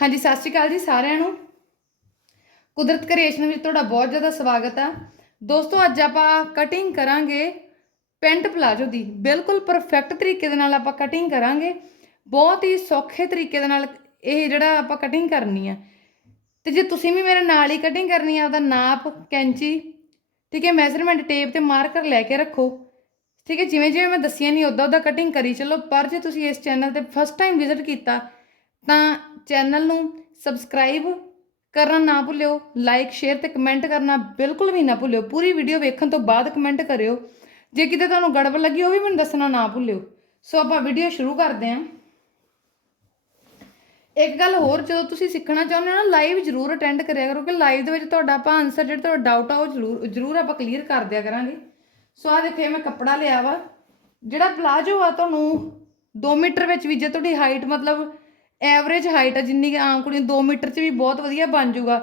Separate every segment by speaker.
Speaker 1: ਹਾਂਜੀ, ਸਤਿ ਸ਼੍ਰੀ ਅਕਾਲ ਜੀ ਸਾਰਿਆਂ ਨੂੰ। ਕੁਦਰਤ ਕ੍ਰੀਏਸ਼ਨ ਵਿੱਚ ਤੁਹਾਡਾ ਬਹੁਤ ਜ਼ਿਆਦਾ ਸਵਾਗਤ ਆ। ਦੋਸਤੋ, ਅੱਜ ਆਪਾਂ ਕਟਿੰਗ ਕਰਾਂਗੇ ਪੈਂਟ ਪਲਾਜੋ ਦੀ। ਬਿਲਕੁਲ ਪਰਫੈਕਟ ਤਰੀਕੇ ਦੇ ਨਾਲ ਆਪਾਂ ਕਟਿੰਗ ਕਰਾਂਗੇ। ਬਹੁਤ ਹੀ ਸੌਖੇ ਤਰੀਕੇ ਦੇ ਨਾਲ ਇਹ ਜਿਹੜਾ ਆਪਾਂ ਕਟਿੰਗ ਕਰਨੀ ਆ। ਤੇ ਜੇ ਤੁਸੀਂ ਵੀ ਮੇਰੇ ਨਾਲ ਹੀ ਕਟਿੰਗ ਕਰਨੀ ਆ ਉਹਦਾ ਨਾਪ, ਕੈਂਚੀ, ਠੀਕ ਹੈ ਮੈਜ਼ਰਮੈਂਟ ਟੇਪ ਤੇ ਮਾਰਕਰ ਲੈ ਕੇ ਰੱਖੋ। ਠੀਕ ਹੈ ਜਿਵੇਂ ਜਿਵੇਂ ਮੈਂ ਦੱਸਿਆ ਨਹੀਂ ਉਦਾਂ ਉਦਾਂ ਕਟਿੰਗ ਕਰੀ ਚਲੋ। ਪਰ ਜੇ ਤੁਸੀਂ ਇਸ ਚੈਨਲ ਤੇ ਫਸਟ ਟਾਈਮ ਵਿਜ਼ਿਟ ਕੀਤਾ, ਤਾਂ ਚੈਨਲ ਨੂੰ ਸਬਸਕ੍ਰਾਈਬ ਕਰਨਾ ਨਾ ਭੁੱਲਿਓ ਲਾਈਕ ਸ਼ੇਅਰ ਤੇ ਕਮੈਂਟ ਕਰਨਾ ਬਿਲਕੁਲ ਵੀ ਨਾ ਭੁੱਲਿਓ। ਪੂਰੀ ਵੀਡੀਓ ਵੇਖਣ ਤੋਂ ਬਾਅਦ ਕਮੈਂਟ ਕਰਿਓ। ਜੇ ਕਿਤੇ ਤੁਹਾਨੂੰ ਗੜਬੜ ਲੱਗੀ, ਉਹ ਵੀ ਮੈਨੂੰ ਦੱਸਣਾ ਨਾ ਭੁੱਲਿਓ। ਸੋ ਆਪਾਂ ਵੀਡੀਓ ਸ਼ੁਰੂ ਕਰਦੇ ਹਾਂ। ਇੱਕ ਗੱਲ ਹੋਰ, ਜਦੋਂ ਤੁਸੀਂ ਸਿੱਖਣਾ ਚਾਹੁੰਦੇ ਹੋ ਨਾ ਲਾਈਵ ਜ਼ਰੂਰ ਅਟੈਂਡ ਕਰਿਆ ਕਰੋ ਕਿ ਲਾਈਵ ਦੇ ਵਿੱਚ ਤੁਹਾਡਾ ਆਪਾਂ ਆਨਸਰ ਜਿਹੜਾ ਤੁਹਾਡਾ ਡਾਊਟ ਆ, ਉਹ ਜ਼ਰੂਰ ਜ਼ਰੂਰ ਆਪਾਂ ਕਲੀਅਰ ਕਰ ਦਿਆ ਕਰਾਂਗੇ। ਸੋ ਆ ਦੇਖੋ ਮੈਂ ਕੱਪੜਾ ਲਿਆ ਵਾ, ਜਿਹੜਾ ਪਲਾਜੋ ਆ, ਤੁਹਾਨੂੰ 2 ਮੀਟਰ ਵਿੱਚ ਵੀ, ਜੇ ਤੁਹਾਡੀ ਹਾਈਟ ਮਤਲਬ ਐਵਰੇਜ ਹਾਈਟ ਆ, ਜਿੰਨੀ ਕਿ ਆਮ ਕੁੜੀ 2 ਮੀਟਰ 'ਚ ਵੀ ਬਹੁਤ ਵਧੀਆ ਬਣ ਜਾਊਗਾ।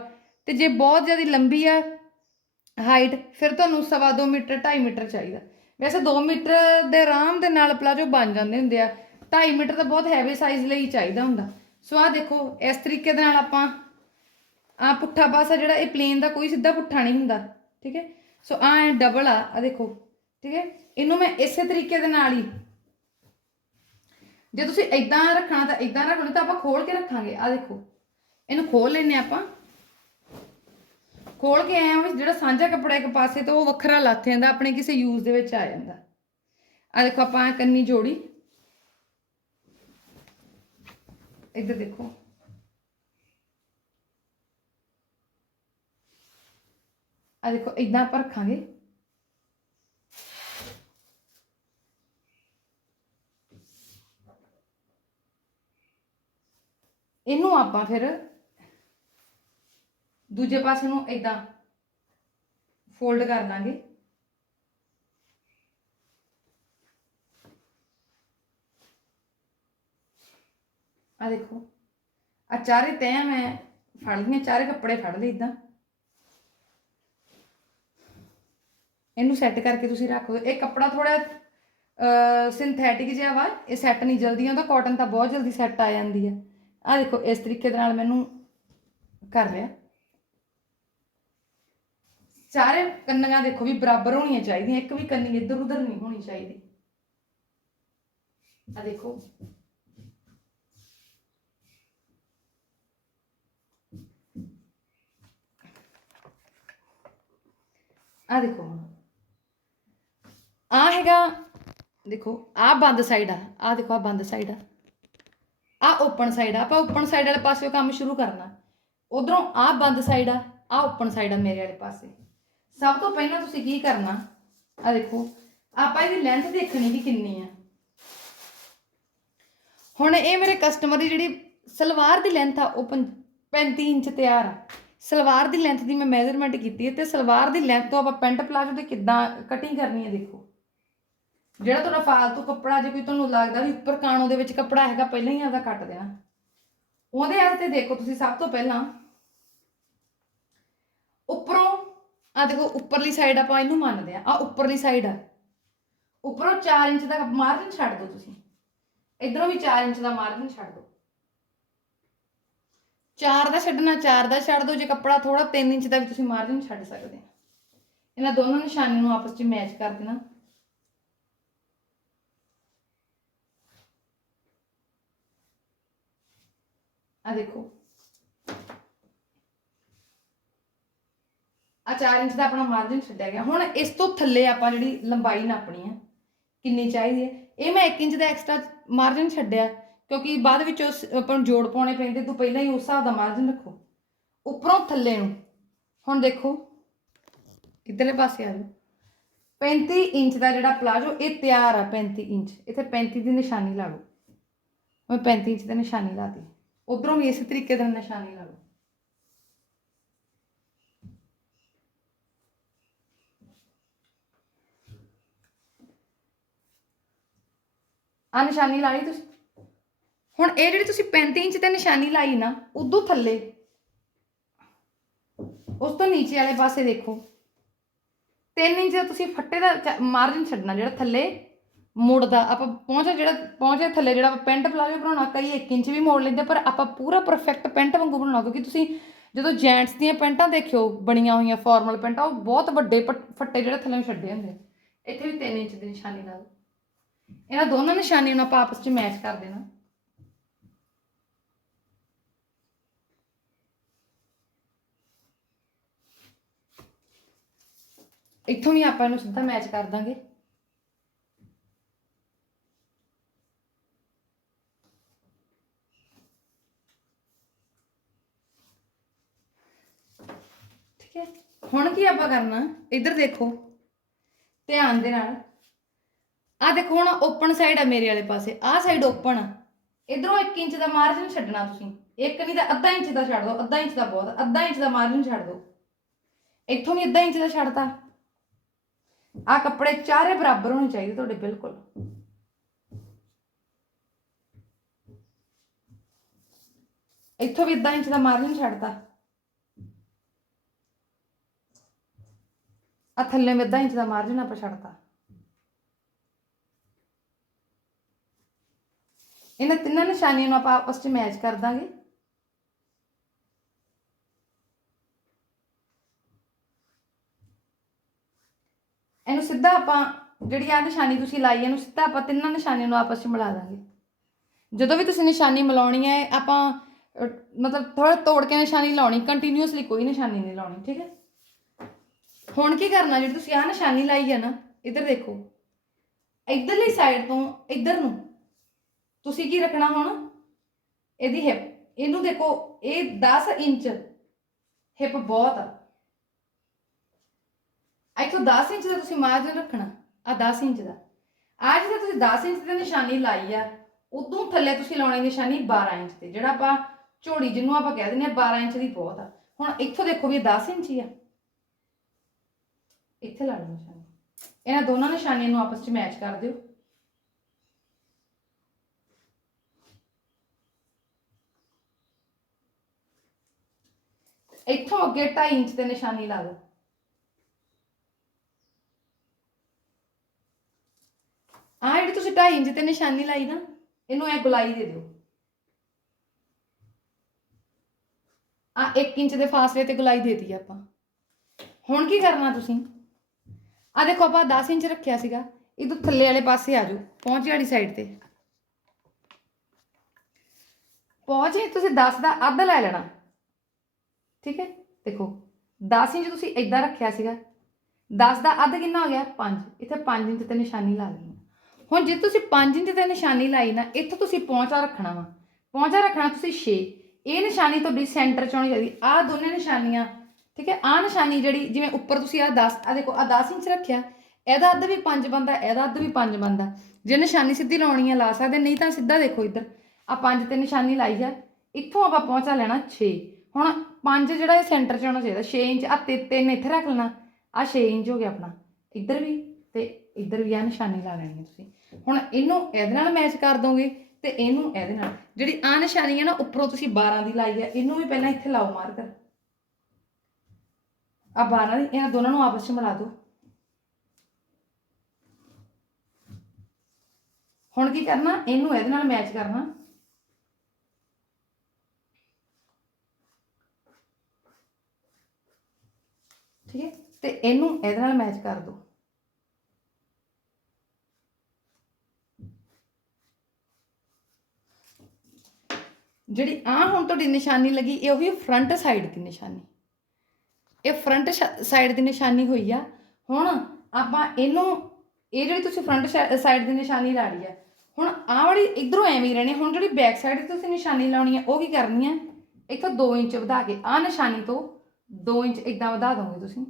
Speaker 1: ਤੇ ਜੇ ਬਹੁਤ ਜ਼ਿਆਦਾ ਲੰਬੀ ਆ ਹਾਈਟ ਫਿਰ ਤੁਹਾਨੂੰ ਸਵਾ 2 ਮੀਟਰ 2.5 ਮੀਟਰ ਚਾਹੀਦਾ। ਵੈਸੇ 2 ਮੀਟਰ ਦੇ ਆਰਾਮ ਦੇ ਨਾਲ ਪਲਾਜੋ ਬਣ ਜਾਂਦੇ ਹੁੰਦੇ ਆ। 2.5 ਮੀਟਰ ਤਾਂ ਬਹੁਤ ਹੈਵੀ ਸਾਈਜ਼ ਲਈ ਚਾਹੀਦਾ ਹੁੰਦਾ। ਸੋ ਆ ਦੇਖੋ, ਇਸ ਤਰੀਕੇ ਦੇ ਨਾਲ ਆਪਾਂ ਆ ਪੁੱਠਾ ਪਾਸਾ ਜਿਹੜਾ ਇਹ ਪਲੇਨ ਦਾ ਕੋਈ ਸਿੱਧਾ ਪੁੱਠਾ ਨਹੀਂ ਹੁੰਦਾ, ਠੀਕ ਹੈ? ਸੋ ਆ ਡਬਲ ਆ ਆ ਦੇਖੋ, ਠੀਕ ਹੈ? ਇਹਨੂੰ ਮੈਂ ਇਸੇ ਤਰੀਕੇ ਦੇ ਨਾਲ ਹੀ ਜੇ ਤੁਸੀਂ ਇਦਾਂ ਰੱਖਣਾ ਤਾਂ ਇਦਾਂ ਰੱਖਣਾ ਤਾਂ ਆਪਾਂ ਖੋਲ ਕੇ ਰੱਖਾਂਗੇ। ਆ ਦੇਖੋ, ਇਹਨੂੰ ਖੋਲ ਲੈਨੇ ਆਪਾਂ। ਖੋਲ ਕੇ ਆਇਆ ਵੀ ਜਿਹੜਾ ਸਾਂਝਾ ਕੱਪੜਾ ਇੱਕ ਪਾਸੇ ਤੋਂ ਉਹ ਵੱਖਰਾ ਲੱਥ ਜਾਂਦਾ, ਆਪਣੇ ਕਿਸੇ ਯੂਜ਼ ਦੇ ਵਿੱਚ ਆ ਜਾਂਦਾ। ਆ ਦੇਖੋ ਆਪਾਂ ਆਹ ਕੰਨੀ ਜੋੜੀ। ਇੱਧਰ ਦੇਖੋ। ਆ ਦੇਖੋ ਇਦਾਂ ਆਪਾਂ ਰੱਖਾਂਗੇ। ਇਹਨੂੰ ਆਪਾਂ ਫਿਰ ਦੂਜੇ ਪਾਸੇ ਨੂੰ ਇਦਾਂ ਫੋਲਡ ਕਰ ਲਾਂਗੇ। ਆ ਦੇਖੋ ਆ ਚਾਰੇ ਤੈਂ ਮੈਂ ਫੜ ਲਈਆਂ, ਚਾਰੇ ਕੱਪੜੇ ਫੜ ਲਏ ਇਦਾਂ ਇਹਨੂੰ ਸੈੱਟ ਕਰਕੇ ਤੁਸੀਂ ਰੱਖ। ਇਹ ਕੱਪੜਾ ਥੋੜਾ ਸਿੰਥੈਟਿਕ ਜਿਹਾ ਵਾ, ਇਹ ਸੈੱਟ ਨਹੀਂ ਜਲਦੀ ਆਉਂਦਾ ਕਾਟਨ ਤਾਂ ਬਹੁਤ ਜਲਦੀ ਸੈੱਟ ਆ ਜਾਂਦੀ ਹੈ ਆ ਦੇਖੋ, ਇਸ ਤਰੀਕੇ ਦੇ ਨਾਲ ਮੈਨੂੰ ਕਰ ਲਿਆ। ਸਾਰੇ ਕੰਨੀਆਂ ਦੇਖੋ ਵੀ ਬਰਾਬਰ ਹੋਣੀਆਂ ਚਾਹੀਦੀਆਂ, ਇੱਕ ਵੀ ਕੰਨੀ ਇੱਧਰ ਉੱਧਰ ਨਹੀਂ ਹੋਣੀ ਚਾਹੀਦੀ। ਆ ਦੇਖੋ। ਆ ਦੇਖੋ ਆ ਹੈਗਾ, ਦੇਖੋ ਆ ਬੰਦ ਸਾਈਡ ਆ ਆ ਦੇਖੋ ਆ ਬੰਦ ਸਾਈਡ ਆ। ਆ ਓਪਨ ਸਾਈਡ ਆ, ਆਪਾਂ ਓਪਨ ਸਾਈਡ ਵਾਲੇ ਪਾਸੇ ਕੰਮ ਸ਼ੁਰੂ ਕਰਨਾ। ਉਧਰੋਂ ਆ ਬੰਦ ਸਾਈਡ ਆ ਆ ਓਪਨ ਸਾਈਡ ਆ ਮੇਰੇ ਵਾਲੇ ਪਾਸੇ। ਸਭ ਤੋਂ ਪਹਿਲਾਂ ਤੁਸੀਂ ਕੀ ਕਰਨਾ? ਆ ਦੇਖੋ, ਆਪਾਂ ਇਹਦੀ ਲੈਂਥ ਦੇਖਣੀ ਵੀ ਕਿੰਨੀ ਆ। ਹੁਣ ਇਹ ਮੇਰੇ ਕਸਟਮਰ ਦੀ ਜਿਹੜੀ ਸਲਵਾਰ ਦੀ ਲੈਂਥ ਆ, ਉਹ ਪੰ- 35 ਇੰਚ ਤਿਆਰ ਆ। ਸਲਵਾਰ ਦੀ ਲੈਂਥ ਦੀ ਮੈਂ ਮੈਜ਼ਰਮੈਂਟ ਕੀਤੀ ਹੈ ਤੇ ਸਲਵਾਰ ਦੀ ਲੈਂਥ ਤੋਂ ਆਪਾਂ ਪੈਂਟ ਪਲਾਜੋ ਤੇ ਕਿੱਦਾਂ ਕਟਿੰਗ ਕਰਨੀ ਹੈ ਦੇਖੋ। ਜਿਹੜਾ ਤੁਹਾਡਾ ਫਾਲਤੂ ਕੱਪੜਾ, ਜੇ ਕੋਈ ਤੁਹਾਨੂੰ ਲੱਗਦਾ ਵੀ ਉੱਪਰ ਕਾਣੋ ਦੇ ਵਿੱਚ ਕੱਪੜਾ ਹੈਗਾ, ਪਹਿਲਾਂ ਹੀ ਆਦਾ ਕੱਟ ਦੇਣਾ। ਉਹਦੇ ਵਾਸਤੇ ਦੇਖੋ ਤੁਸੀਂ ਸਭ ਤੋਂ ਪਹਿਲਾਂ ਉੱਪਰੋਂ ਆ ਦੇਖੋ ਉੱਪਰਲੀ ਸਾਈਡ ਆਪਾਂ ਇਹਨੂੰ ਮੰਨਦੇ ਆ ਆ ਉੱਪਰਲੀ ਸਾਈਡ ਆ। ਉੱਪਰੋਂ 4 ਇੰਚ ਦਾ ਮਾਰਜਨ ਛੱਡ ਦਿਓ ਤੁਸੀਂ। ਇਧਰੋਂ ਵੀ 4 ਇੰਚ ਦਾ ਮਾਰਜਨ ਛੱਡ ਦਿਓ। 4 ਦਾ ਛੱਡਣਾ 4 ਦਾ ਛੱਡ ਦਿਓ, ਜੇ ਕੱਪੜਾ ਥੋੜਾ 3 ਇੰਚ ਦਾ ਵੀ ਤੁਸੀਂ ਮਾਰਜਨ ਛੱਡ ਸਕਦੇ ਆ ਇਹਨਾਂ ਦੋਨੋਂ ਨਿਸ਼ਾਨੀ ਨੂੰ ਆਪਸ ਵਿੱਚ ਮੈਚ ਕਰ ਦੇਣਾ। ਆ ਦੇਖੋ। ਆ 4 ਇੰਚ ਦਾ ਆਪਣਾ ਮਾਰਜਨ ਛੱਡਿਆ ਗਿਆ। ਹੁਣ ਇਸ ਤੋਂ ਥੱਲੇ ਆਪਾਂ ਜਿਹੜੀ ਲੰਬਾਈ ਨਾਪਣੀ ਆ, ਕਿੰਨੀ ਚਾਹੀਦੀ ਹੈ ਇਹ ਮੈਂ 1 ਇੰਚ ਦਾ ਐਕਸਟਰਾ ਮਾਰਜਨ ਛੱਡਿਆ, ਕਿਉਂਕਿ ਬਾਅਦ ਵਿੱਚ ਉਸ ਆਪਾਂ ਨੂੰ ਜੋੜ ਪਾਉਣੇ ਪੈਂਦੇ, ਤੋਂ ਪਹਿਲਾਂ ਹੀ ਉਸ ਹਿਸਾਬ ਦਾ ਮਾਰਜਨ ਰੱਖੋ। ਉੱਪਰੋਂ ਥੱਲੇ ਨੂੰ। ਹੁਣ ਦੇਖੋ, ਇਧਰਲੇ ਪਾਸੇ ਆ ਜਾਓ। 35 ਇੰਚ ਦਾ ਜਿਹੜਾ ਪਲਾਜੋ, ਇਹ ਤਿਆਰ ਆ 35 ਇੰਚ। ਇੱਥੇ 35 ਦੀ ਨਿਸ਼ਾਨੀ ਲਾ ਲਓ। ਮੈਂ 35 ਇੰਚ ਦੀ ਨਿਸ਼ਾਨੀ ਲਾ ਲਾਤੀ। ਉਧਰੋਂ ਵੀ ਇਸੇ ਤਰੀਕੇ ਦੇ ਨਾਲ ਨਿਸ਼ਾਨੀ ਲਾ ਲਓ ਆ ਨਿਸ਼ਾਨੀ ਲਾ ਲਈ ਤੁਸੀਂ। ਹੁਣ ਇਹ ਜਿਹੜੀ ਤੁਸੀਂ 35 ਇੰਚ ਤੇ ਨਿਸ਼ਾਨੀ ਲਾਈ ਨਾ, ਉਦੋਂ ਥੱਲੇ। ਉਸ ਤੋਂ ਨੀਚੇ ਵਾਲੇ ਪਾਸੇ ਦੇਖੋ। 3 ਇੰਚ ਦਾ ਤੁਸੀਂ ਫੱਟੇ ਦਾ ਮਾਰਜਨ ਛੱਡਣਾ, ਜਿਹੜਾ ਥੱਲੇ ਮੁੜਦਾ। ਆਪਾਂ ਪਹੁੰਚਾ ਜਿਹੜਾ, ਪਹੁੰਚੇ ਥੱਲੇ ਜਿਹੜਾ ਆਪਾਂ ਪੈਂਟ ਪਲਾਜੋ ਬਣਾਉਣਾ ਕਈ 1 ਇੰਚ ਵੀ ਮੋੜ ਲੈਂਦੇ ਪਰ ਆਪਾਂ ਪੂਰਾ ਪਰਫੈਕਟ ਪੈਂਟ ਵਾਂਗੂ ਬਣਾਉਣਾ, ਕਿਉਂਕਿ ਤੁਸੀਂ ਜਦੋਂ ਜੈਂਟਸ ਦੀਆਂ ਪੈਂਟਾਂ ਦੇਖਿਓ, ਬਣੀਆਂ ਹੋਈਆਂ ਫਾਰਮਲ ਪੈਂਟਾਂ, ਉਹ ਬਹੁਤ ਵੱਡੇ ਪੱਟ- ਫੱਟੇ ਜਿਹੜੇ ਥੱਲੇ ਛੱਡੇ ਹੁੰਦੇ ਇੱਥੇ ਵੀ 3 ਇੰਚ ਦੀ ਨਿਸ਼ਾਨੀ ਲਾ ਦਿਓ। ਇਹਨਾਂ ਦੋਨਾਂ ਨਿਸ਼ਾਨੀਆਂ ਨੂੰ ਆਪਾਂ ਆਪਸ ਵਿੱਚ ਮੈਚ ਕਰ ਦੇਣਾ। ਇੱਥੋਂ ਵੀ ਆਪਾਂ ਇਹਨੂੰ ਸਿੱਧਾ ਮੈਚ ਕਰ ਦਾਂਗੇ ਠੀਕ ਹੈ ਹੁਣ ਕੀ ਆਪਾਂ ਕਰਨਾ? ਇੱਧਰ ਦੇਖੋ। ਧਿਆਨ ਦੇ ਨਾਲ। ਆ ਦੇਖੋ ਹੁਣ ਓਪਨ ਸਾਈਡ ਆ ਮੇਰੇ ਵਾਲੇ ਪਾਸੇ। ਆਹ ਸਾਈਡ ਓਪਨ ਆ। ਇਧਰੋਂ 1 ਇੰਚ ਦਾ ਮਾਰਜਨ ਛੱਡਣਾ ਤੁਸੀਂ। ਇੱਕ ਨਹੀਂ ਤਾਂ ਅੱਧਾ ਇੰਚ ਦਾ ਛੱਡ ਦਿਓ ਅੱਧਾ ਇੰਚ ਦਾ ਬਹੁਤ ਅੱਧਾ ਇੰਚ ਦਾ ਮਾਰਜਨ ਛੱਡ ਦਿਓ ਇੱਥੋਂ ਵੀ ਅੱਧਾ ਇੰਚ ਦਾ ਛੱਡਤਾ। ਆ ਕੱਪੜੇ ਚਾਰੇ ਬਰਾਬਰ ਹੋਣੇ ਚਾਹੀਦੇ ਤੁਹਾਡੇ, ਬਿਲਕੁਲ। ਇੱਥੋਂ ਵੀ ਅੱਧਾ ਇੰਚ ਦਾ ਮਾਰਜਨ ਛੱਡਤਾ। ਆ ਥੱਲੇ ਵੀ ਅੱਧਾ ਇੰਚ ਦਾ ਮਾਰਜਨ ਆਪਾਂ ਛੱਡਤਾ। ਇਹਨਾਂ ਤਿੰਨਾਂ ਨਿਸ਼ਾਨੀਆਂ ਨੂੰ ਆਪਾਂ ਆਪਸ ਵਿੱਚ ਮੈਚ ਕਰ ਦਾਂਗੇ। ਇਹਨੂੰ ਸਿੱਧਾ ਆਪਾਂ ਜਿਹੜੀ ਆ ਨਿਸ਼ਾਨੀ ਤੁਸੀਂ ਲਾਈ ਇਹਨੂੰ ਸਿੱਧਾ ਆਪਾਂ ਤਿੰਨਾਂ ਨਿਸ਼ਾਨੀਆਂ ਨੂੰ ਆਪਸ ਵਿੱਚ ਮਿਲਾ ਦਾਂਗੇ। ਜਦੋਂ ਵੀ ਤੁਸੀਂ ਨਿਸ਼ਾਨੀ ਮਿਲਾਉਣੀ ਹੈ ਆਪਾਂ ਮਤਲਬ ਥੋੜਾ ਤੋੜ ਕੇ ਨਿਸ਼ਾਨੀ ਲਾਉਣੀ ਕੰਟੀਨਿਊਸਲੀ ਕੋਈ ਨਿਸ਼ਾਨੀ ਨਹੀਂ ਲਾਉਣੀ, ਠੀਕ ਹੈ? ਹੁਣ ਕੀ ਕਰਨਾ, ਜਿਹੜੀ ਤੁਸੀਂ ਆਹ ਨਿਸ਼ਾਨੀ ਲਾਈ ਹੈ ਨਾ, ਇੱਧਰ ਦੇਖੋ। ਇੱਧਰਲੀ ਸਾਈਡ ਤੋਂ ਇੱਧਰ ਨੂੰ। ਤੁਸੀਂ ਕੀ ਰੱਖਣਾ ਹੁਣ? ਇਹਦੀ ਹਿਪ ਇਹਨੂੰ ਦੇਖੋ, ਇਹ 10 ਇੰਚ ਹਿਪ ਬਹੁਤ ਆ। ਇੱਥੋਂ 10 ਇੰਚ ਦਾ ਤੁਸੀਂ ਮਾਰਜਨ ਰੱਖਣਾ ਆ 10 ਇੰਚ ਦਾ। ਆ ਜਿਹੜਾ ਤੁਸੀਂ 10 ਇੰਚ ਦੀ ਨਿਸ਼ਾਨੀ ਲਾਈ ਆ, ਉਦੋਂ ਥੱਲੇ ਤੁਸੀਂ ਲਾਉਣੀ ਨਿਸ਼ਾਨੀ 12 ਇੰਚ ਤੇ ਜਿਹੜਾ ਆਪਾਂ ਝੋੜੀ ਜਿਹਨੂੰ ਆਪਾਂ ਕਹਿ ਦਿੰਦੇ ਆ 12 ਇੰਚ ਦੀ ਬਹੁਤ ਆ। ਹੁਣ ਇੱਥੋਂ ਦੇਖੋ ਵੀ ਇਹ 10 ਇੰਚ ਹੀ ਆ। ਇੱਥੇ ਲਾ ਲਓ ਨਿਸ਼ਾਨੀ ਇਹਨਾਂ ਦੋਨਾਂ ਨਿਸ਼ਾਨੀਆਂ ਨੂੰ ਆਪਸ ਵਿੱਚ ਮੈਚ ਕਰ ਦਿਓ। ਇੱਥੋਂ ਅੱਗੇ 2.5 ਇੰਚ ਤੇ ਨਿਸ਼ਾਨੀ ਲਾ ਲਓ ਆਹ ਜਿਹੜੀ ਤੁਸੀਂ 2.5 ਇੰਚ ਤੇ ਨਿਸ਼ਾਨੀ ਲਾਈ ਨਾ, ਇਹਨੂੰ ਐ ਗੁਲਾਈ ਦੇ ਦਿਓ। ਆ 1 ਇੰਚ ਦੇ ਫਾਸਲੇ ਤੇ ਗੁਲਾਈ ਦੇ ਦਿੱਤੀ ਆਪਾਂ। ਹੁਣ ਕੀ ਕਰਨਾ ਤੁਸੀਂ? ਆ ਦੇਖੋ ਆਪਾਂ 10 ਇੰਚ ਰੱਖਿਆ ਸੀਗਾ। ਇਹ ਇਹਦੋਂ ਥੱਲੇ ਵਾਲੇ ਪਾਸੇ ਆ ਜਾਓ, ਪਹੁੰਚ ਵਾਲੀ ਸਾਈਡ ਤੇ। ਪਹੁੰਚ ਹੀ ਤੁਸੀਂ 10 ਦਾ ਅੱਧ ਲੈ ਲੈਣਾ। ਠੀਕ ਹੈ? ਦੇਖੋ 10 ਇੰਚ ਤੁਸੀਂ ਇਦਾਂ ਰੱਖਿਆ ਸੀਗਾ। 10 ਦਾ ਅੱਧ ਕਿੰਨਾ ਹੋ ਗਿਆ? 5 ਇੱਥੇ 5 ਇੰਚ ਤੇ ਨਿਸ਼ਾਨੀ ਲਾ ਲੈਣੀ ਹੁਣ ਜੇ ਤੁਸੀਂ 5 ਇੰਚ ਤੇ ਨਿਸ਼ਾਨੀ ਲਾਈ ਨਾ, ਇੱਥੋਂ ਤੁਸੀਂ ਪਹੁੰਚਾ ਰੱਖਣਾ ਵਾ। ਪਹੁੰਚਾ ਰੱਖਣਾ ਤੁਸੀਂ 6 ਇਹ ਨਿਸ਼ਾਨੀ ਤੁਹਾਡੀ ਸੈਂਟਰ ਚ ਆਉਣੀ ਚਾਹੀਦੀ। ਆਹ ਦੋਨੇ ਨਿਸ਼ਾਨੀਆਂ ਠੀਕ ਹੈ? ਆਹ ਨਿਸ਼ਾਨੀ ਜਿਹੜੀ ਜਿਵੇਂ ਉੱਪਰ ਤੁਸੀਂ ਆਹ 10 ਆ ਦੇਖੋ, ਆਹ 10 ਇੰਚ ਰੱਖਿਆ। ਇਹਦਾ ਅੱਧ ਵੀ 5 ਬੰਦਾ ਇਹਦਾ ਅੱਧ ਵੀ 5 ਬੰਦਾ ਜੇ ਨਿਸ਼ਾਨੀ ਸਿੱਧੀ ਲਾਉਣੀ ਆ, ਲਾ ਸਕਦੇ ਨਹੀਂ ਤਾਂ ਸਿੱਧਾ ਦੇਖੋ ਇੱਧਰ। ਆ 5 ਤੇ ਨਿਸ਼ਾਨੀ ਲਾਈ ਆ। ਇੱਥੋਂ ਆਪਾਂ ਪਹੁੰਚਾ ਲੈਣਾ 6 ਹੁਣ 5 ਜਿਹੜਾ ਇਹ ਸੈਂਟਰ 'ਚ ਹੋਣਾ ਚਾਹੀਦਾ 6 ਇੰਚ ਆ ਤੇ, ਤਿੰਨ ਇੱਥੇ ਰੱਖ ਲੈਣਾ। ਆ 6 ਇੰਚ ਹੋ ਗਿਆ ਆਪਣਾ। ਇੱਧਰ ਵੀ ਤੇ ਇੱਧਰ ਵੀ ਆ ਨਿਸ਼ਾਨੀ ਲਾ ਲੈਣੀ ਹੈ ਤੁਸੀਂ। ਹੁਣ ਇਹਨੂੰ ਇਹਦੇ ਨਾਲ ਮੈਚ ਕਰ ਦੋਗੇ ਤੇ ਇਹਨੂੰ ਇਹਦੇ ਨਾਲ। ਜਿਹੜੀ ਆ ਨਿਸ਼ਾਨੀ ਹੈ ਨਾ, ਉੱਪਰੋਂ ਤੁਸੀਂ 12 ਦੀ ਲਾਈ ਹੈ ਇਹਨੂੰ ਵੀ ਪਹਿਲਾਂ ਇੱਥੇ ਲਾਓ ਮਾਰਕਰ ਆ 12 ਦੀ, ਇਹਨਾਂ ਦੋਨਾਂ ਨੂੰ ਆਪਸ ਵਿੱਚ ਮਿਲਾ ਦਿਓ। ਹੁਣ ਕੀ ਕਰਨਾ? ਇਹਨੂੰ ਇਹਦੇ ਨਾਲ ਮੈਚ ਕਰਨਾ। ਠੀਕ ਹੈ? ਤੇ ਇਹਨੂੰ ਇਹਦੇ ਨਾਲ ਮੈਚ ਕਰ ਦਿਓ। ਜਿਹੜੀ ਆ ਹੁਣ ਤੁਹਾਡੀ ਨਿਸ਼ਾਨੀ ਲੱਗੀ, ਇਹ ਉਹੀ ਫਰੰਟ ਸਾਈਡ ਦੀ ਨਿਸ਼ਾਨੀ। ਇਹ ਫਰੰਟ ਸਾਈਡ ਦੀ ਨਿਸ਼ਾਨੀ ਹੋਈ ਆ। ਹੁਣ ਆਪਾਂ ਇਹਨੂੰ, ਇਹ ਜਿਹੜੀ ਤੁਸੀਂ ਫਰੰਟ ਸਾਈਡ ਦੀ ਨਿਸ਼ਾਨੀ ਲਾ ਲਈ ਆ, ਹੁਣ ਆਹ ਵਾਲੀ ਇਧਰੋਂ ਐਵੇਂ ਹੀ ਰਹਿਣੀ ਹੁਣ ਜਿਹੜੀ ਬੈਕ ਸਾਈਡ ਤੇ ਤੁਸੀਂ ਨਿਸ਼ਾਨੀ ਲਾਉਣੀ ਆ, ਉਹ ਕੀ ਕਰਨੀ ਆ? ਇੱਥੋਂ 2 ਇੰਚ ਵਧਾ ਕੇ, ਆਹ ਨਿਸ਼ਾਨੀ ਤੋਂ 2 ਇੰਚ ਇਦਾਂ ਵਧਾ ਦੋਗੇ ਤੁਸੀਂ।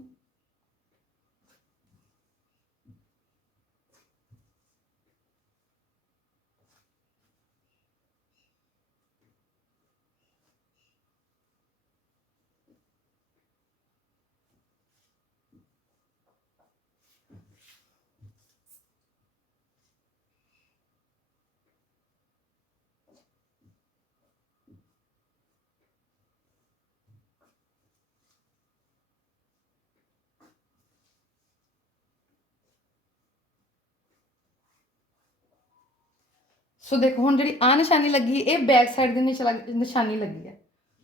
Speaker 1: ਸੋ ਦੇਖੋ, ਹੁਣ ਜਿਹੜੀ ਆ ਨਿਸ਼ਾਨੀ ਲੱਗੀ, ਇਹ ਬੈਕ ਸਾਈਡ ਦੀ ਨਿਸ਼ਾ- ਨਿਸ਼ਾਨੀ ਲੱਗੀ ਹੈ।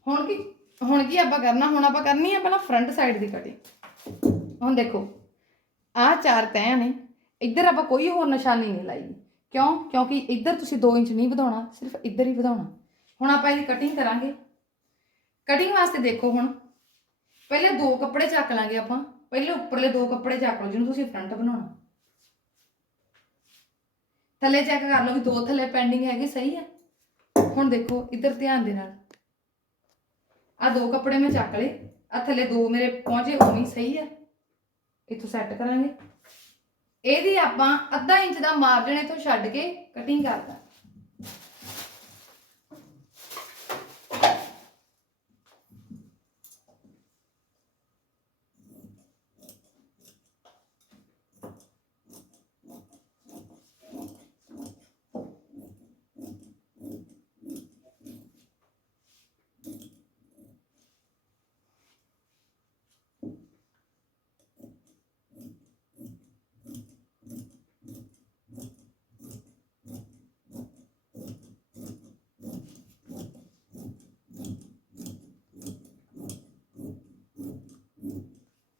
Speaker 1: ਹੁਣ ਕੀ ਹੁਣ ਕੀ ਆਪਾਂ ਕਰਨਾ? ਹੁਣ ਆਪਾਂ ਕਰਨੀ ਹੈ ਪਹਿਲਾਂ ਫਰੰਟ ਸਾਈਡ ਦੀ ਕਟਿੰਗ ਹੁਣ ਦੇਖੋ ਆ ਚਾਰ ਤੈਅ ਨੇ। ਇੱਧਰ ਆਪਾਂ ਕੋਈ ਹੋਰ ਨਿਸ਼ਾਨੀ ਨਹੀਂ ਲਾਈ। ਕਿਉਂ? ਕਿਉਂਕਿ ਇੱਧਰ ਤੁਸੀਂ 2 ਇੰਚ ਨਹੀਂ ਵਧਾਉਣਾ, ਸਿਰਫ ਇੱਧਰ ਹੀ ਵਧਾਉਣਾ। ਹੁਣ ਆਪਾਂ ਇਹਦੀ ਕਟਿੰਗ ਕਰਾਂਗੇ। ਕਟਿੰਗ ਵਾਸਤੇ ਦੇਖੋ ਹੁਣ। ਪਹਿਲੇ ਦੋ ਕੱਪੜੇ ਚੱਕ ਲਾਂਗੇ ਆਪਾਂ। ਪਹਿਲੇ ਉੱਪਰਲੇ ਦੋ ਕੱਪੜੇ ਚੱਕ ਲਓ, ਜਿਹਨੂੰ ਤੁਸੀਂ ਫਰੰਟ ਬਣਾਉਣਾ। ਥੱਲੇ ਚੈੱਕ ਕਰ ਲਓ ਵੀ ਦੋ ਥੱਲੇ ਪੈਂਡਿੰਗ ਹੈਗੇ, ਸਹੀ ਆ? ਹੁਣ ਦੇਖੋ, ਇੱਧਰ ਧਿਆਨ ਦੇ ਨਾਲ। ਆ ਦੋ ਕੱਪੜੇ ਮੈਂ ਚੱਕ ਲਏ ਆ ਥੱਲੇ ਦੋ ਮੇਰੇ ਪਹੁੰਚੇ ਉਵੇਂ ਸਹੀ ਆ। ਇੱਥੋਂ ਸੈੱਟ ਕਰਾਂਗੇ। ਇਹਦੀ ਆਪਾਂ ਅੱਧਾ ਇੰਚ ਦਾ ਮਾਰਜਨ ਇੱਥੋਂ ਛੱਡ ਕੇ ਕਟਿੰਗ ਕਰਦਾ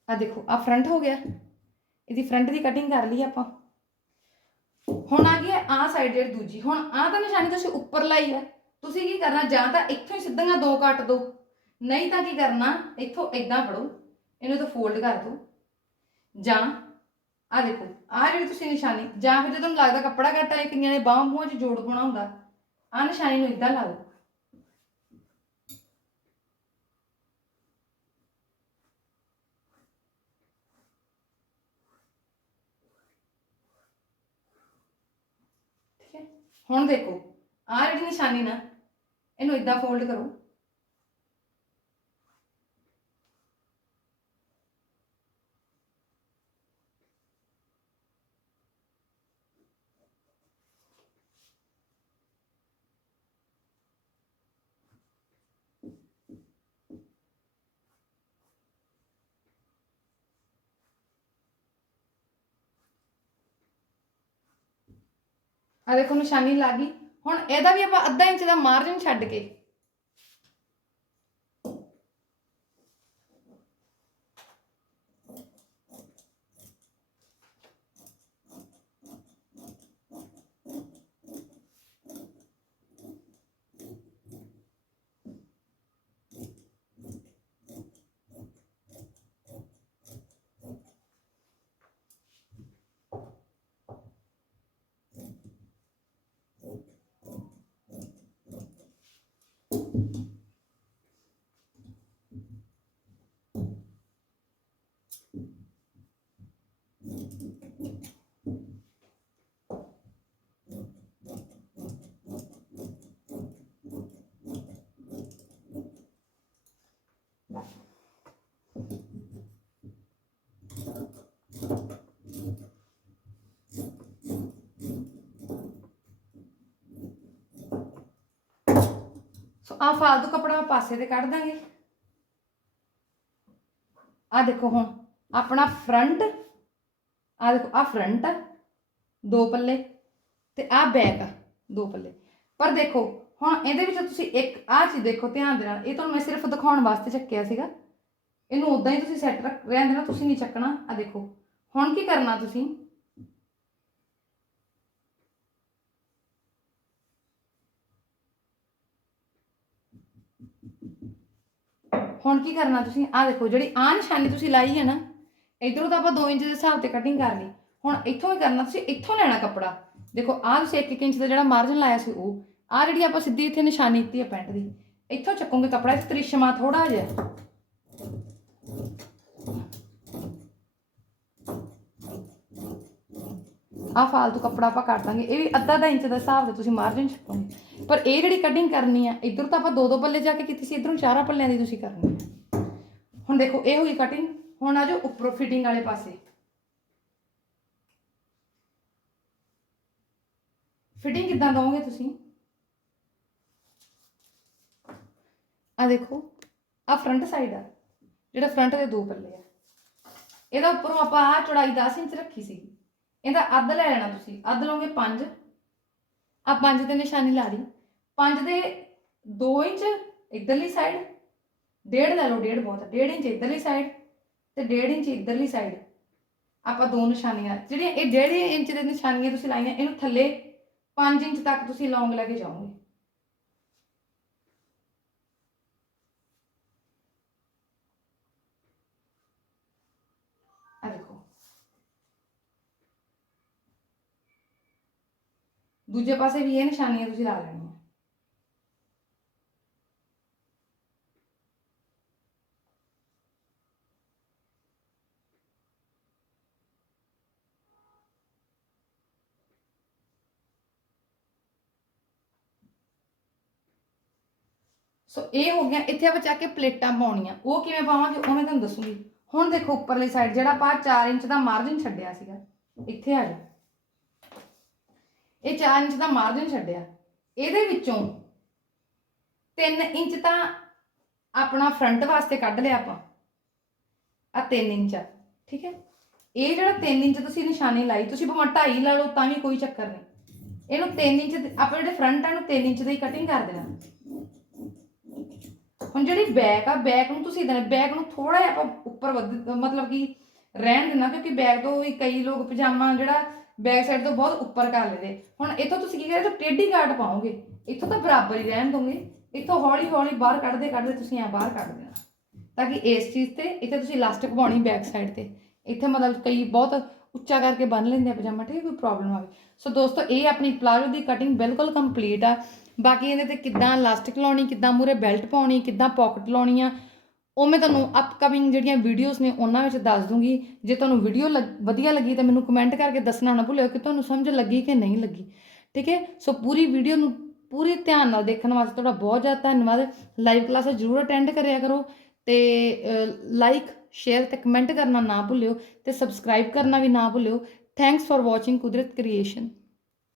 Speaker 1: ਆ ਦੇਖੋ ਆ ਫਰੰਟ ਹੋ ਗਿਆ। ਇਹਦੀ ਫਰੰਟ ਦੀ ਕਟਿੰਗ ਕਰ ਲਈ ਆਪਾਂ। ਹੁਣ ਆ ਗਈ ਆ ਸਾਈਡ ਜਿਹੜੀ ਦੂਜੀ। ਹੁਣ ਆ ਤਾਂ ਨਿਸ਼ਾਨੀ ਤੁਸੀਂ ਉੱਪਰ ਲਾਈ ਹੈ। ਤੁਸੀਂ ਕੀ ਕਰਨਾ? ਜਾਂ ਤਾਂ ਇੱਥੋਂ ਹੀ ਸਿੱਧੀਆਂ ਦੋ ਕੱਟ ਦੋ। ਨਹੀਂ ਤਾਂ ਕੀ ਕਰਨਾ? ਇੱਥੋਂ ਇਦਾਂ ਫੜੋ। ਇਹਨੂੰ ਤਾਂ ਫੋਲਡ ਕਰ ਦਿਓ ਜਾਂ ਆ ਦੇਖੋ ਆ ਜਿਹੜੀ ਤੁਸੀਂ ਨਿਸ਼ਾਨੀ, ਜਾਂ ਫਿਰ ਜੇ ਤੁਹਾਨੂੰ ਲੱਗਦਾ ਕੱਪੜਾ ਘੱਟ ਹੈ ਕਈਆਂ ਨੇ ਬਾਹਾਂ ਮੂੰਹਾਂ 'ਚ ਜੋੜ ਪਾਉਣਾ ਹੁੰਦਾ ਆ ਨਿਸ਼ਾਨੀ ਨੂੰ ਇਦਾਂ ਲਾ ਲਓ ਹੈ ਹੁਣ ਦੇਖੋ ਆਹ ਜਿਹੜੀ ਨਿਸ਼ਾਨੀ ਨਾ ਇਹਨੂੰ ਇਦਾਂ ਫੋਲਡ ਕਰੋ। ਆ ਦੇਖੋ ਨਿਸ਼ਾਨੀ ਲੱਗ ਗਈ। ਹੁਣ ਇਹਦਾ ਵੀ ਆਪਾਂ ਅੱਧਾ ਇੰਚ ਦਾ ਮਾਰਜਨ ਛੱਡ ਕੇ ਆ ਫਾਲਤੂ ਕੱਪੜਾ ਪਾਸੇ ਤੇ ਕੱਢ ਦਾਂਗੇ। ਆ ਦੇਖੋ ਹੁਣ, ਆਪਣਾ ਫਰੰਟ ਆ ਦੇਖੋ ਆ ਫਰੰਟ ਆ ਦੋ ਪੱਲੇ ਤੇ ਆ ਬੈਕ ਆ ਦੋ ਪੱਲੇ। ਪਰ ਦੇਖੋ, ਹੁਣ ਇਹਦੇ ਵਿੱਚ ਤੁਸੀਂ ਇੱਕ ਆ ਚੀਜ਼ ਦੇਖੋ ਧਿਆਨ ਦੇ ਨਾਲ, ਇਹ ਤੁਹਾਨੂੰ ਮੈਂ ਸਿਰਫ ਦਿਖਾਉਣ ਵਾਸਤੇ ਚੱਕਿਆ ਸੀਗਾ। ਇਹਨੂੰ ਉਦਾਂ ਹੀ ਤੁਸੀਂ ਸੈੱਟ ਰੱਖ ਰਹਿਣ ਦੇਣਾ, ਤੁਸੀਂ ਨਹੀਂ ਚੱਕਣਾ। ਆ ਦੇਖੋ, ਹੁਣ ਕੀ ਕਰਨਾ ਤੁਸੀਂ? ਹੁਣ ਕੀ ਕਰਨਾ ਤੁਸੀਂ? ਆ ਦੇਖੋ, ਜਿਹੜੀ ਆ ਨਿਸ਼ਾਨੀ ਤੁਸੀਂ ਲਾਈ ਹੈ ਨਾ, ਇਧਰੋਂ ਤਾਂ ਆਪਾਂ 2 ਇੰਚ ਦੇ ਹਿਸਾਬ ਤੇ ਕਟਿੰਗ ਕਰ ਲਈ ਹੁਣ ਇੱਥੋਂ ਹੀ ਕਰਨਾ ਤੁਸੀਂ, ਇੱਥੋਂ ਲੈਣਾ ਕੱਪੜਾ। ਦੇਖੋ ਆ ਤੁਸੀਂ 1 ਇੰਚ ਦਾ ਜਿਹੜਾ ਮਾਰਜਨ ਲਾਇਆ ਸੀ ਉਹ ਆ ਜਿਹੜੀ ਆਪਾਂ ਸਿੱਧੀ ਇੱਥੇ ਨਿਸ਼ਾਨੀ ਦਿੱਤੀ ਹੈ ਪੈਂਟ ਦੀ, ਇੱਥੋਂ ਚੱਕੋਗੇ ਕੱਪੜਾ ਇਸ ਤ੍ਰਿਸ਼ਮਾ ਥੋੜਾ ਜਿਹਾ ਆ ਫਾਲਤੂ ਕੱਪੜਾ ਆਪਾਂ ਕੱਟ ਦਾਂਗੇ। ਇਹ ਵੀ ਅੱਧਾ ਦਾ ਇੰਚ ਦਾ ਹਿਸਾਬ ਤੇ ਤੁਸੀਂ ਮਾਰਜਨ ਚੱਕੋਗੇ। ਪਰ ਇਹ ਜਿਹੜੀ ਕਟਿੰਗ ਕਰਨੀ ਆ, ਇਧਰ ਤਾਂ ਆਪਾਂ ਦੋ ਦੋ ਪੱਲੇ ਜਾ ਕੇ ਕੀਤੀ ਸੀ, ਇਧਰੋਂ ਚਾਰਾਂ ਪੱਲਿਆਂ ਦੀ ਤੁਸੀਂ ਕਰਨੀ ਆ। ਹੁਣ ਦੇਖੋ, ਇਹ ਹੋਈ ਕਟਿੰਗ ਹੁਣ ਆ ਜਾਓ ਉੱਪਰੋਂ ਫਿਟਿੰਗ ਵਾਲੇ ਪਾਸੇ। ਫਿਟਿੰਗ ਕਿੱਦਾਂ ਦਵੋਗੇ ਤੁਸੀਂ? ਆ ਦੇਖੋ, ਆ ਫਰੰਟ ਸਾਈਡ ਆ, ਜਿਹੜਾ ਫਰੰਟ ਦੇ ਦੋ ਪੱਲੇ ਆ। ਇਹਦਾ ਉੱਪਰੋਂ ਆਪਾਂ ਆ ਚੌੜਾਈ 10 ਇੰਚ ਰੱਖੀ ਸੀ। ਇਹਦਾ ਅੱਧ ਲੈ ਲੈਣਾ ਤੁਸੀਂ, ਅੱਧ ਲਓਗੇ 5 ਆ ਪੰਜ ਤੇ ਨਿਸ਼ਾਨੀ ਲਾ ਲਈ। ਪੰਜ ਦੇ 2 ਇੰਚ ਇਧਰਲੀ ਸਾਈਡ ਡੇਢ ਲੈ ਲਓ, ਡੇਢ ਬਹੁਤ ਡੇਢ ਇੰਚ ਇਧਰਲੀ ਸਾਈਡ ਤੇ ਡੇਢ ਇੰਚ ਇਧਰਲੀ ਸਾਈਡ ਆਪਾਂ ਦੋ ਨਿਸ਼ਾਨੀਆਂ, ਜਿਹੜੀਆਂ ਇਹ ਜਿਹੜੇ ਇੰਚ ਦੇ ਨਿਸ਼ਾਨੀਆਂ ਤੁਸੀਂ ਲਾਈਆਂ, ਇਹਨੂੰ ਥੱਲੇ 5 ਇੰਚ ਤੱਕ ਤੁਸੀਂ ਲੌਂਗ ਲੈ ਕੇ ਜਾਓਗੇ। ਆ ਦੇਖੋ। ਦੂਜੇ ਪਾਸੇ ਵੀ ਇਹ ਨਿਸ਼ਾਨੀਆਂ ਤੁਸੀਂ ਲਾ ਲੈਣੀਆਂ। ਸੋ ਇਹ ਹੋ ਗਿਆ, ਇੱਥੇ ਆਪਾਂ ਚੱਕ ਕੇ ਪਲੇਟਾਂ ਪਾਉਣੀਆਂ। ਉਹ ਕਿਵੇਂ ਪਾਵਾਂਗੇ, ਉਹ ਮੈਂ ਤੁਹਾਨੂੰ ਦੱਸੂਗੀ। ਹੁਣ ਦੇਖੋ, ਉੱਪਰਲੀ ਸਾਈਡ ਜਿਹੜਾ ਆਪਾਂ 4 ਇੰਚ ਦਾ ਮਾਰਜਨ ਛੱਡਿਆ ਸੀਗਾ, ਇੱਥੇ ਆ ਜਾ ਇਹ 4 ਇੰਚ ਦਾ ਮਾਰਜਨ ਛੱਡਿਆ। ਇਹਦੇ ਵਿੱਚੋਂ 3 ਇੰਚ ਤਾਂ ਆਪਣਾ ਫਰੰਟ ਵਾਸਤੇ ਕੱਢ ਲਿਆ ਆਪਾਂ। ਆ 3 ਇੰਚ ਆ, ਠੀਕ ਹੈ? ਇਹ ਜਿਹੜਾ 3 ਇੰਚ ਤੁਸੀਂ ਨਿਸ਼ਾਨੀ ਲਾਈ, ਤੁਸੀਂ ਭਾਵੇਂ 2.5 ਲਾ ਲਓ, ਤਾਂ ਵੀ ਕੋਈ ਚੱਕਰ ਨਹੀਂ। ਇਹਨੂੰ 3 ਇੰਚ, ਆਪਾਂ ਜਿਹੜੇ ਫਰੰਟ ਆ ਨੂੰ 3 ਇੰਚ ਦੀ ਕਟਿੰਗ ਕਰ ਦੇਣਾ। ਹੁਣ ਜਿਹੜੀ ਬੈਕ ਆ ਬੈਕ ਨੂੰ ਤੁਸੀਂ ਇਦਾਂ ਬੈਕ ਨੂੰ ਥੋੜਾ ਜਿਹਾ ਆਪਾਂ ਉੱਪਰ ਵੱਧ, ਮਤਲਬ ਕਿ ਰਹਿਣ ਦੇਣਾ, ਕਿਉਂਕਿ ਬੈਕ ਤੋਂ ਵੀ ਕਈ ਲੋਕ ਪਜਾਮਾ ਜਿਹੜਾ ਬੈਕ ਸਾਈਡ ਤੋਂ ਬਹੁਤ ਉੱਪਰ ਕਰ ਲੈਂਦੇ। ਹੁਣ ਇੱਥੋਂ ਤੁਸੀਂ ਕੀ ਕਰੇ ਟੇਢੀ ਕਾਟ ਪਾਓਗੇ। ਇੱਥੋਂ ਤਾਂ ਬਰਾਬਰ ਹੀ ਰਹਿਣ ਦੋਗੇ। ਇੱਥੋਂ ਹੌਲੀ ਹੌਲੀ ਬਾਹਰ ਕੱਢਦੇ ਕੱਢਦੇ ਤੁਸੀਂ ਆ ਬਾਹਰ ਕੱਢ ਦੇਣਾ। ਤਾਂ ਕਿ ਇਸ ਚੀਜ਼ ਤੇ, ਇੱਥੇ ਤੁਸੀਂ ਇਲਾਸਟਿਕ ਪਾਉਣੀ ਬੈਕ ਸਾਈਡ ਤੇ। ਇੱਥੇ ਮਤਲਬ ਕਈ ਬਹੁਤ ਉੱਚਾ ਕਰਕੇ ਬੰਨ ਲੈਂਦੇ ਆ ਪਜਾਮਾ, ਠੀਕ ਹੈ, ਕੋਈ ਪ੍ਰੋਬਲਮ ਆਵੇ। ਸੋ ਦੋਸਤੋ, ਇਹ ਆਪਣੀ ਪਲਾਜ਼ੋ ਦੀ ਕਟਿੰਗ ਬਿਲਕੁਲ ਕੰਪਲੀਟ ਆ। ਬਾਕੀ ਇਹਦੇ ਤੇ ਕਿੱਦਾਂ ਇਲਾਸਟਿਕ ਲਾਉਣੀ, ਕਿੱਦਾਂ ਮੂਰੇ ਬੈਲਟ ਪਾਉਣੀ, ਕਿੱਦਾਂ ਪਾਕਟ ਲਾਉਣੀ ਆ, ਉਹ ਮੈਂ ਤੁਹਾਨੂੰ ਅਪਕਮਿੰਗ ਜਿਹੜੀਆਂ ਵੀਡੀਓਜ਼ ਨੇ ਉਹਨਾਂ ਵਿੱਚ ਦੱਸ ਦੂੰਗੀ। ਜੇ ਤੁਹਾਨੂੰ ਵੀਡੀਓ ਵਧੀਆ ਲੱਗੀ ਤਾਂ ਮੈਨੂੰ ਕਮੈਂਟ ਕਰਕੇ ਦੱਸਣਾ ਨਾ ਭੁੱਲਿਓ ਕਿ ਤੁਹਾਨੂੰ ਸਮਝ ਲੱਗੀ ਕਿ ਨਹੀਂ ਲੱਗੀ। ਠੀਕ ਹੈ? ਸੋ ਪੂਰੀ ਵੀਡੀਓ ਨੂੰ ਪੂਰੀ ਧਿਆਨ ਨਾਲ ਦੇਖਣ ਵਾਸਤੇ ਤੁਹਾਡਾ ਬਹੁਤ ਜ਼ਿਆਦਾ ਧੰਨਵਾਦ। ਲਾਈਵ ਕਲਾਸਾਂ ਜ਼ਰੂਰ ਅਟੈਂਡ ਕਰਿਆ ਕਰੋ ਤੇ ਲਾਈਕ ਸ਼ੇਅਰ ਤੇ ਕਮੈਂਟ ਕਰਨਾ ਨਾ ਭੁੱਲਿਓ ਤੇ ਸਬਸਕ੍ਰਾਈਬ ਕਰਨਾ ਵੀ ਨਾ ਭੁੱਲਿਓ। Thanks for watching Kudrat creation